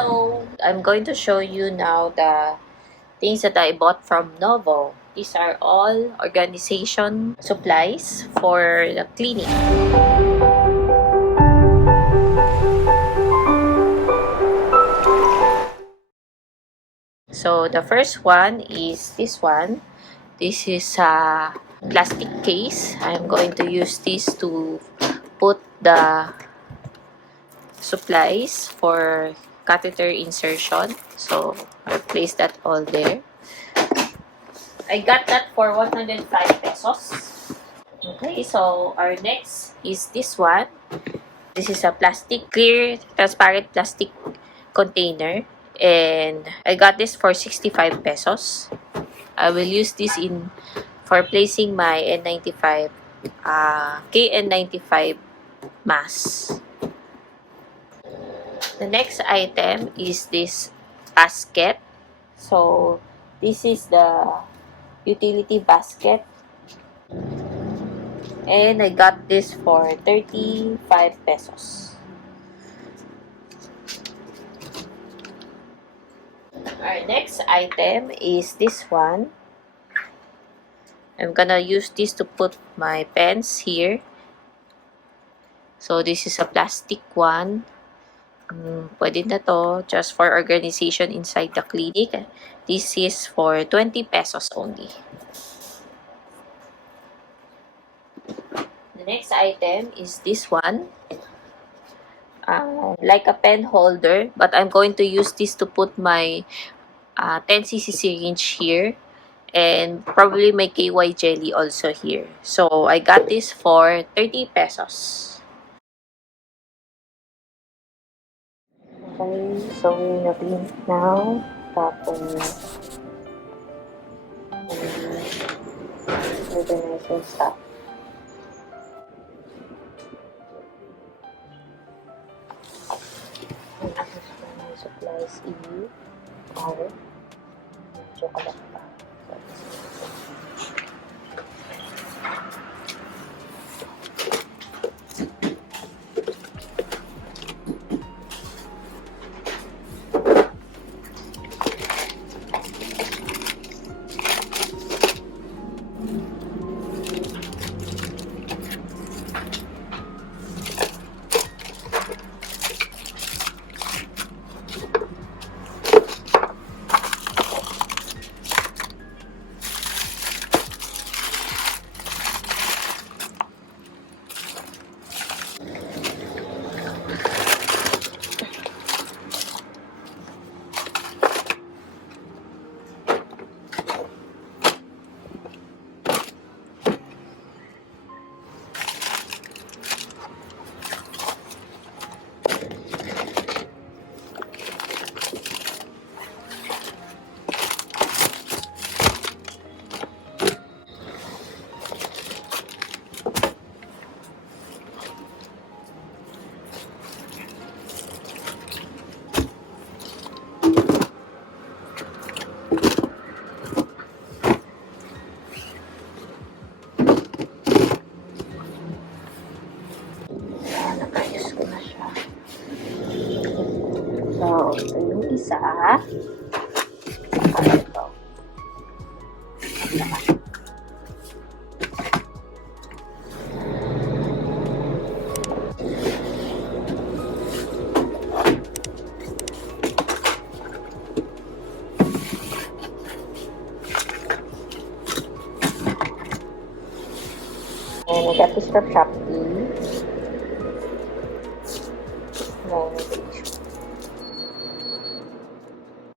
Hello! I'm going to show you now the things that I bought from Novo. These are all organization supplies for the clinic. So the first one is this one. This is a plastic case. I'm going to use this to put the supplies for catheter insertion. So I'll place that all there. I got that for 105 pesos. Okay, so our next is this one. This is a clear, transparent plastic container. And I got this for 65 pesos. I will use this for placing my N95, KN95 mask. The next item is this basket. So, this is the utility basket. And I got this for 35 pesos. Our next item is this one. I'm gonna use this to put my pens here. So, this is a plastic one. Pwede na to, just for organization inside the clinic. This is for 20 pesos only. The next item is this one. Like a pen holder, but I'm going to use this to put my 10cc syringe here and probably my KY jelly also here. So, I got this for 30 pesos. Okay, so we're in the clinic now. Tapos, organize yung stuff. Ang supplies power. Chocolate pa. So, ito yung isa. Saka ito. And I got this from Shopee. And